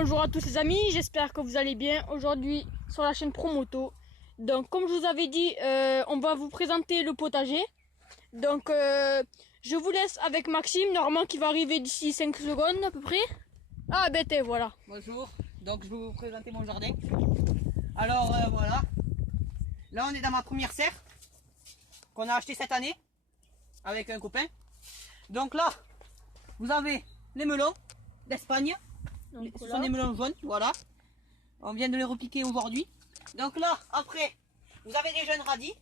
bonjour à tous les amis, j'espère que vous allez bien aujourd'hui sur la chaîne Promoto. Donc comme je vous avais dit, on va vous présenter le potager. Donc je vous laisse avec Maxime, normalement qui va arriver d'ici 5 secondes à peu près. Ah ben t'es voilà. Bonjour, donc je vais vous présenter mon jardin. Alors voilà, là on est dans ma première serre qu'on a acheté cette année avec un copain. Donc là, vous avez les melons d'Espagne. Ce sont des melons jaunes, voilà. On vient de les repiquer aujourd'hui. Donc là, après, vous avez des jeunes radis.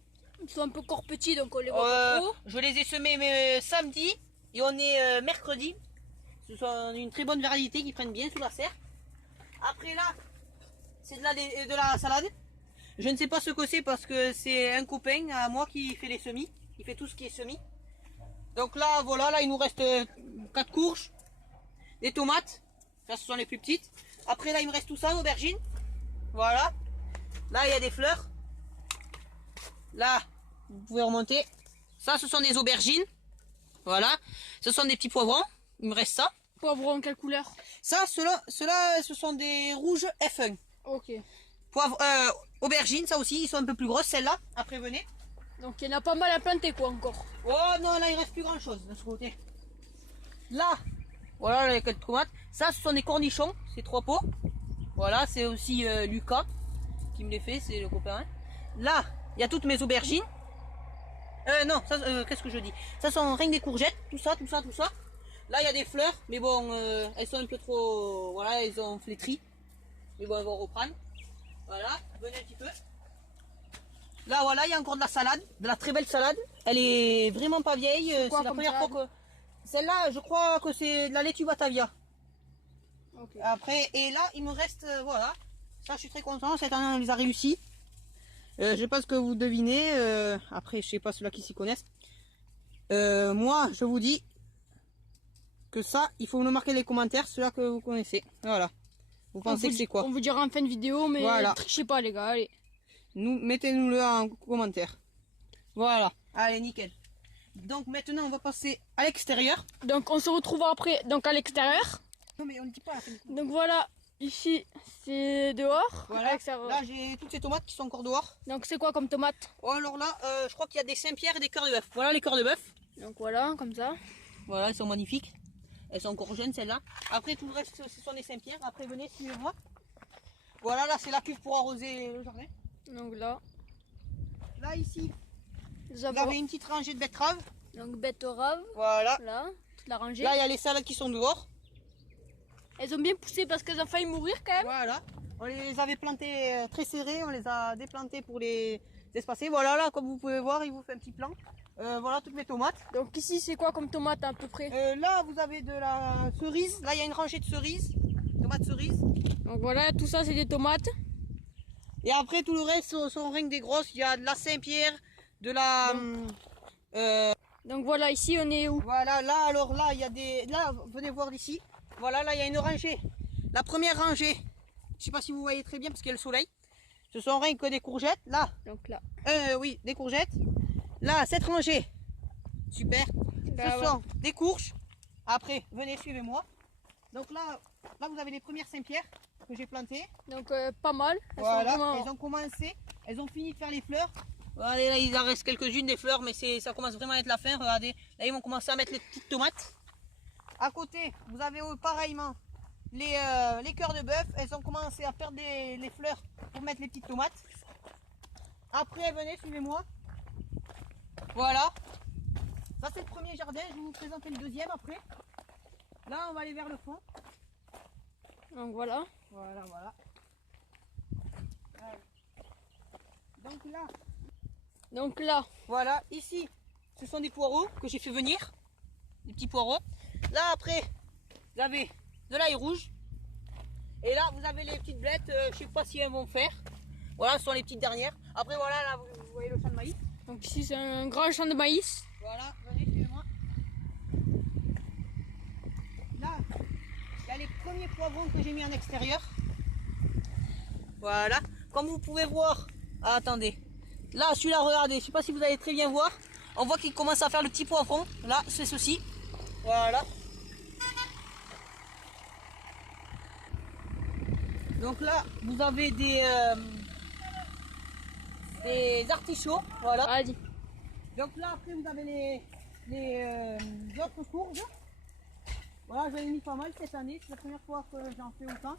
Ils sont un peu encore petits donc on les voit pas trop. Je les ai semés samedi et on est mercredi. Ce sont une très bonne variété qui prennent bien sous la serre. Après là, c'est de la salade. Je ne sais pas ce que c'est parce que c'est un copain à moi qui fait les semis. Il fait tout ce qui est semis. Donc là, voilà, là il nous reste 4 courges, des tomates. Ça, ce sont les plus petites. Après là, il me reste tout ça, aubergines. Voilà. Là, il y a des fleurs. Là, vous pouvez remonter. Ça, ce sont des aubergines. Voilà. Ce sont des petits poivrons. Il me reste ça. Poivrons, quelle couleur? Ça, ceux-là, ce sont des rouges F1. Ok. Aubergines, ça aussi, ils sont un peu plus grosses, celles-là. Après, venez. Donc il y en a pas mal à planter quoi encore. Oh non, là, il reste plus grand-chose de ce côté. Là, voilà, les quelques tomates. Ça, ce sont des cornichons, c'est 3 pots. Voilà, c'est aussi Lucas qui me les fait, c'est le copain. Là, il y a toutes mes aubergines. Non, qu'est-ce que je dis? Ça sont rien que des courgettes, tout ça. Là, il y a des fleurs, mais bon, elles sont un peu trop... Voilà, elles ont flétri. Mais bon, elles vont reprendre. Voilà, venez un petit peu. Là, voilà, il y a encore de la salade, de la très belle salade. Elle est vraiment pas vieille. C'est la première fois que... Celle-là, je crois que c'est de la laitue Batavia. Okay. Après, et là, il me reste, voilà. Ça, je suis très content. Cette année, on les a réussi. Je pense que vous devinez. Après, je sais pas ceux-là qui s'y connaissent. Moi, je vous dis que ça, il faut nous marquer les commentaires, ceux-là que vous connaissez. Voilà. Vous pensez que c'est quoi? On vous dira en fin de vidéo, mais voilà. Trichez pas, les gars. Allez. Mettez-nous-le en commentaire. Voilà. Allez, nickel. Donc maintenant, on va passer à l'extérieur. Donc on se retrouve après, donc à l'extérieur. Non mais on ne dit pas. Donc voilà, ici c'est dehors. Voilà. Là j'ai toutes ces tomates qui sont encore dehors. Donc c'est quoi comme tomates? Oh, alors là, je crois qu'il y a des Saint-Pierre et des cœurs de bœuf. Voilà les cœurs de bœuf. Donc voilà, comme ça. Voilà, elles sont magnifiques. Elles sont encore jeunes celles-là. Après tout le reste, ce sont des Saint-Pierre. Après venez, suivez-moi. Voilà, là c'est la cuve pour arroser le jardin. Donc là. Là ici, vous avez une petite rangée de betteraves. Donc betteraves. Voilà. Là, toute la rangée. Là il y a les salades qui sont dehors. Elles ont bien poussé parce qu'elles ont failli mourir quand même. Voilà. On les avait plantées très serrées, on les a déplantées pour les espacer. Voilà, là comme vous pouvez voir, il vous fait un petit plan. Voilà toutes mes tomates. Donc ici c'est quoi comme tomate à peu près? Là vous avez de la cerise. Là il y a une rangée de cerises. Tomates cerises. Donc voilà, tout ça c'est des tomates. Et après tout le reste sont rien que des grosses. Il y a de la Saint-Pierre, de la... Donc voilà, ici on est où? Voilà, là alors là il y a des... Là venez voir d'ici. Voilà, là il y a une rangée. La première rangée, je sais pas si vous voyez très bien parce qu'il y a le soleil. Ce sont rien que des courgettes. Là. Donc là. Oui, des courgettes. Là, cette rangée. Super. Ce sont des courges. Après, venez, suivez-moi. Donc là vous avez les premières Saint-Pierre que j'ai plantées. Donc pas mal. Voilà, elles ont commencé. Elles ont fini de faire les fleurs. Voilà, là il en reste quelques-unes des fleurs, mais ça commence vraiment à être la fin. Regardez, là ils vont commencer à mettre les petites tomates. À côté, vous avez pareillement les cœurs de bœuf. Elles ont commencé à perdre les fleurs pour mettre les petites tomates. Après, venez, suivez-moi. Voilà. Ça, c'est le premier jardin. Je vais vous présenter le deuxième après. Là, on va aller vers le fond. Donc voilà. Voilà. Donc là. Voilà, ici, ce sont des poireaux que j'ai fait venir. Des petits poireaux. Là, après, vous avez de l'ail rouge. Et là, vous avez les petites blettes. Je sais pas si elles vont faire. Voilà, ce sont les petites dernières. Après, voilà, là, vous voyez le champ de maïs. Donc ici, c'est un grand champ de maïs. Voilà, venez, suivez-moi. Là, il y a les premiers poivrons que j'ai mis en extérieur. Voilà, comme vous pouvez voir. Ah, attendez. Là, celui-là, regardez, je sais pas si vous allez très bien voir. On voit qu'il commence à faire le petit poivron. Là, c'est ceci. Voilà. Donc là, vous avez des artichauts, voilà. Vas-y. Donc là, après, vous avez les autres courges. Voilà, j'en ai mis pas mal cette année. C'est la première fois que j'en fais autant.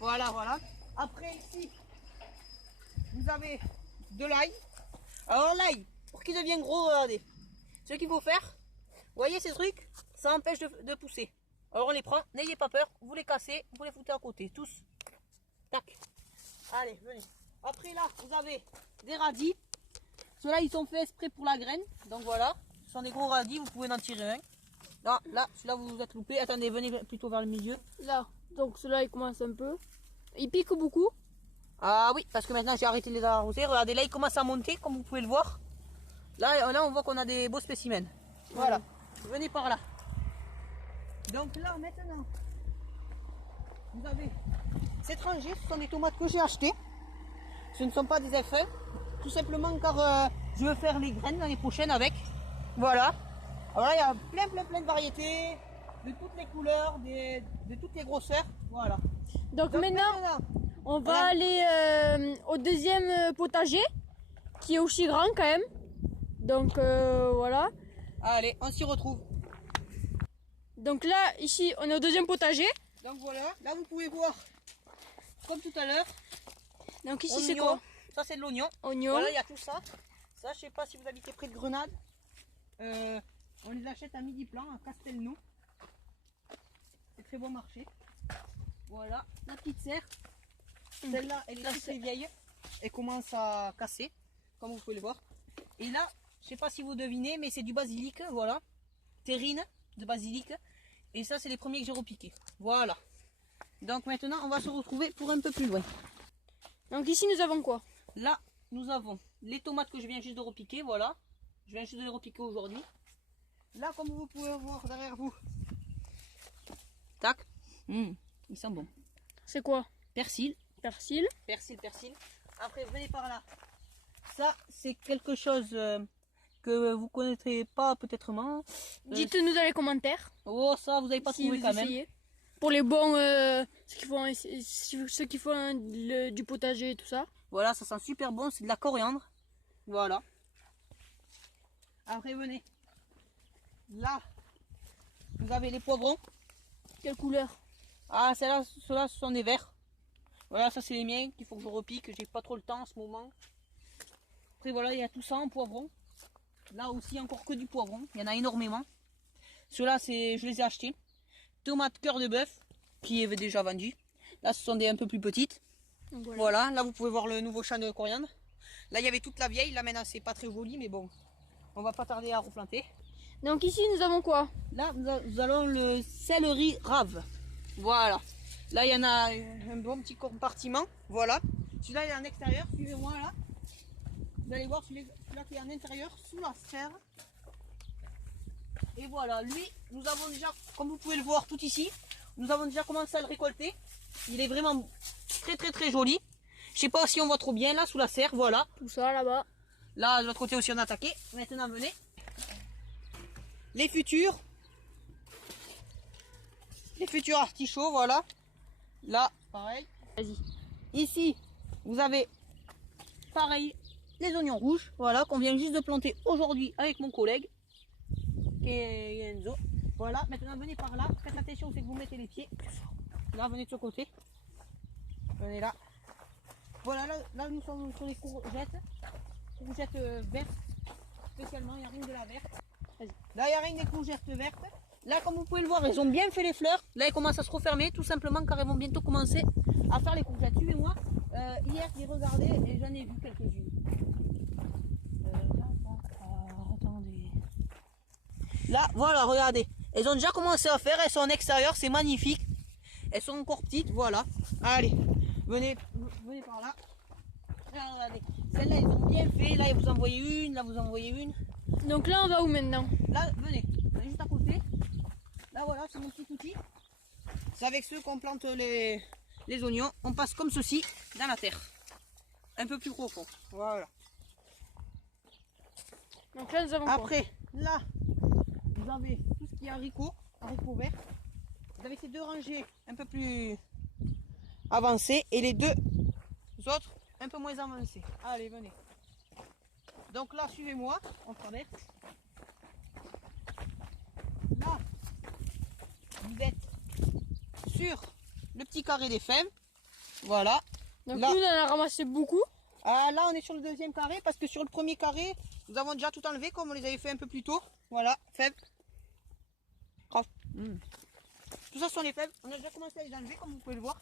Voilà, voilà. Après, ici, vous avez de l'ail. Alors l'ail, pour qu'il devienne gros, regardez. Ce qu'il faut faire, vous voyez ces trucs, ça empêche de pousser. Alors on les prend, n'ayez pas peur, vous les cassez, vous les foutez à côté, tous. Tac. Allez, venez. Après là, vous avez des radis. Ceux-là, ils sont faits exprès pour la graine. Donc voilà, ce sont des gros radis, vous pouvez en tirer un. Là, celui-là, vous vous êtes loupé. Attendez, venez plutôt vers le milieu. Là, donc cela il commence un peu. Il pique beaucoup. Ah oui, parce que maintenant j'ai arrêté de les arroser. Regardez, là, il commence à monter, comme vous pouvez le voir. Là on voit qu'on a des beaux spécimens. Voilà, venez par là. Donc là, maintenant, vous avez cette rangée. Ce sont des tomates que j'ai achetées. Ce ne sont pas des F1. Tout simplement car je veux faire les graines l'année prochaine avec. Voilà. Alors là, il y a plein de variétés, de toutes les couleurs, de toutes les grosseurs. Voilà. Donc maintenant, on va aller au deuxième potager, qui est aussi grand quand même. Donc voilà. Allez, on s'y retrouve. Donc là, ici, on est au deuxième potager. Donc voilà, là vous pouvez voir, comme tout à l'heure. Donc ici, c'est quoi? Ça, c'est de l'oignon. Oignon. Voilà, il y a tout ça. Ça, je sais pas si vous habitez près de Grenade. On les achète à Midi-Plan, à Castelnau. C'est très bon marché. Voilà, la petite serre. Celle-là, elle est très vieille. Elle commence à casser, comme vous pouvez le voir. Et là, je sais pas si vous devinez, mais c'est du basilic, voilà. Terrine de basilic. Et ça, c'est les premiers que j'ai repiqués. Voilà. Donc maintenant, on va se retrouver pour un peu plus loin. Donc ici, nous avons quoi? Là, nous avons les tomates que je viens juste de repiquer, voilà. Je viens juste de les repiquer aujourd'hui. Là, comme vous pouvez voir derrière vous. Tac. Ils sont bons. C'est quoi? Persil. Persil. Persil. Après, venez par là. Ça, c'est quelque chose que vous connaîtrez pas peut-être moins. Dites-nous dans les commentaires. Oh, ça, vous n'avez pas si trouvé vous quand essayez. même. Pour les bons, ceux qui font du potager et tout ça. Voilà, ça sent super bon. C'est de la coriandre. Voilà. Après, venez. Là, vous avez les poivrons. Quelle couleur? Ah, ceux-là, ce sont des verts. Voilà, ça c'est les miens qu'il faut que je repique. J'ai pas trop le temps en ce moment. Après, voilà, il y a tout ça en poivron. Là aussi, encore que du poivron. Il y en a énormément. Ceux-là, je les ai achetés. Tomates cœur de bœuf, qui est déjà vendu. Là, ce sont des un peu plus petites. Voilà, là, vous pouvez voir le nouveau champ de coriandre. Là, il y avait toute la vieille. Là, maintenant, c'est pas très joli, mais bon, on va pas tarder à replanter. Donc ici, nous avons quoi? Là, nous allons le céleri rave. Voilà. Là, il y en a un bon petit compartiment. Voilà. Celui-là, il est en extérieur. Suivez-moi là. Vous allez voir celui-là qui est en intérieur, sous la serre. Et voilà, lui, nous avons déjà, comme vous pouvez le voir tout ici, nous avons déjà commencé à le récolter. Il est vraiment très joli. Je sais pas si on voit trop bien là, sous la serre. Voilà. Tout ça là-bas. Là, de l'autre côté aussi, on a attaqué. Maintenant, venez. Les futurs artichauts, voilà. Là, pareil. Vas-y. Ici, vous avez, pareil, les oignons rouges, voilà, qu'on vient juste de planter aujourd'hui avec mon collègue, qui est Enzo. Voilà, maintenant venez par là. Faites attention, c'est que vous mettez les pieds. Là, venez de ce côté. Venez là. Voilà, là nous sommes sur les courgettes. Courgettes vertes, spécialement, il n'y a rien de la verte. Là, il n'y a rien des courgettes vertes. Là, comme vous pouvez le voir, elles ont bien fait les fleurs. Là, elles commencent à se refermer, tout simplement, car elles vont bientôt commencer à faire les courgettes. Suivez-moi. Hier, j'ai regardé et j'en ai vu quelques-unes. Attendez. Là, voilà, regardez. Elles ont déjà commencé à faire. Elles sont en extérieur, c'est magnifique. Elles sont encore petites, voilà. Allez, venez par là. Là, regardez. Celles-là, elles ont bien fait. Là, vous en voyez une. Là, vous en voyez une. Donc là, on va où maintenant? Là, venez juste à côté. Là, voilà, c'est mon petit outil. C'est avec ceux qu'on plante les oignons. On passe comme ceci dans la terre. Un peu plus profond. Voilà. Donc là, nous avons quoi? Après, là, vous avez tout ce qui est haricots verts. Vous avez ces deux rangées un peu plus avancés et les deux autres un peu moins avancés. Allez, venez. Donc là, suivez-moi, on traverse. Là, vous êtes sur le petit carré des fèves. Voilà. Donc Là. nous, on en a ramassé beaucoup. Ah, là, on est sur le deuxième carré parce que sur le premier carré, nous avons déjà tout enlevé comme on les avait fait un peu plus tôt. Voilà, fèves. Oh. Tout ça sont les fèves. On a déjà commencé à les enlever comme vous pouvez le voir.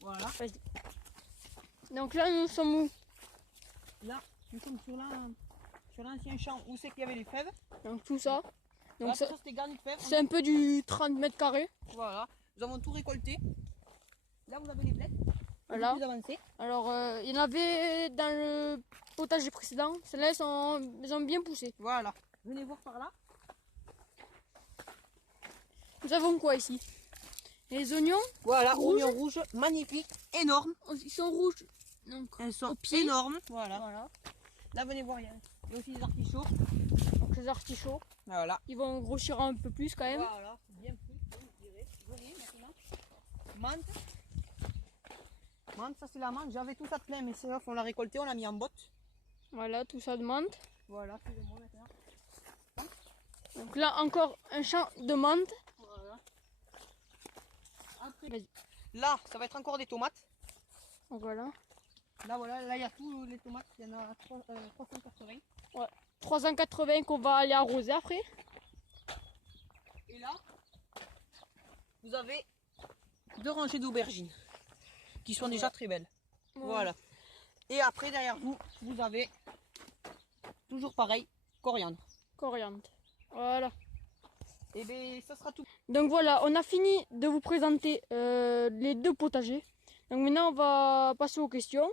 Voilà. Vas-y. Donc là, nous sommes où? Là, nous sommes sur l'ancien champ où c'est qu'il y avait les fèves. Donc tout ça. Donc Là, ça, tout ça c'était garni de fèves. c'est un peu du 30 mètres carrés. Voilà, nous avons tout récolté. Là, vous avez les blettes. Voilà. Plus avancées. Alors, il y en avait dans le potager précédent. Celles-là, elles ont bien poussé. Voilà. Venez voir par là. Nous avons quoi ici? Les oignons. Voilà, Rouges. oignons rouges, magnifiques, énormes. Ils sont rouges. Donc, Elles sont au pied. énormes. Voilà. Voilà. Là, venez voir, il y a aussi des artichauts. Donc les artichauts, Voilà. ils vont grossir un peu plus quand même. Voilà, c'est bien plus, je dirais. Venez maintenant. Menthe. Menthe, ça c'est la menthe. J'avais tout ça de plein, mais c'est off, on l'a récolté, on l'a mis en botte. Voilà, tout ça de menthe. Voilà, suivez-moi maintenant. Donc là, encore un champ de menthe. Voilà. Après, Vas-y. là, ça va être encore des tomates. Donc voilà. Là, voilà, là, il y a tous les tomates. Il y en a 380. Ouais. 380 qu'on va aller arroser après. Et là, vous avez 2 rangées d'aubergines qui sont déjà très belles. Ouais. Voilà. Et après, derrière vous, vous avez toujours pareil, coriandre. Coriandre. Voilà. Et bien, ça sera tout. Donc voilà, on a fini de vous présenter les deux potagers. Donc maintenant, on va passer aux questions.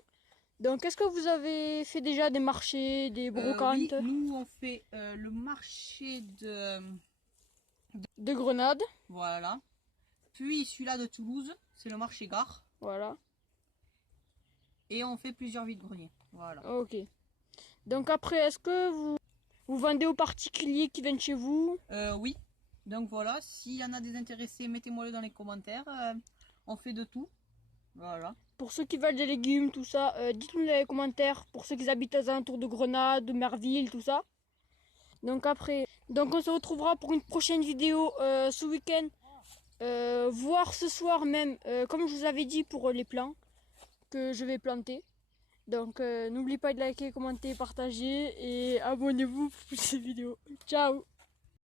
Donc, est-ce que vous avez fait déjà des marchés, des brocantes Oui, nous, on fait le marché de Grenade? Voilà. Puis celui-là de Toulouse, c'est le marché gare. Voilà. Et on fait plusieurs vides-greniers. Voilà. Ok. Donc après, est-ce que vous vendez aux particuliers qui viennent chez vous? Oui. Donc voilà, s'il y en a des intéressés, mettez-moi-le dans les commentaires. On fait de tout. Voilà. Pour ceux qui veulent des légumes, tout ça, dites-nous dans les commentaires. Pour ceux qui habitent aux alentours de Grenade, de Merville, tout ça. Donc après, donc on se retrouvera pour une prochaine vidéo ce week-end. Voire ce soir même, comme je vous avais dit pour les plants que je vais planter. Donc n'oubliez pas de liker, commenter, partager et abonnez-vous pour plus de vidéos. Ciao!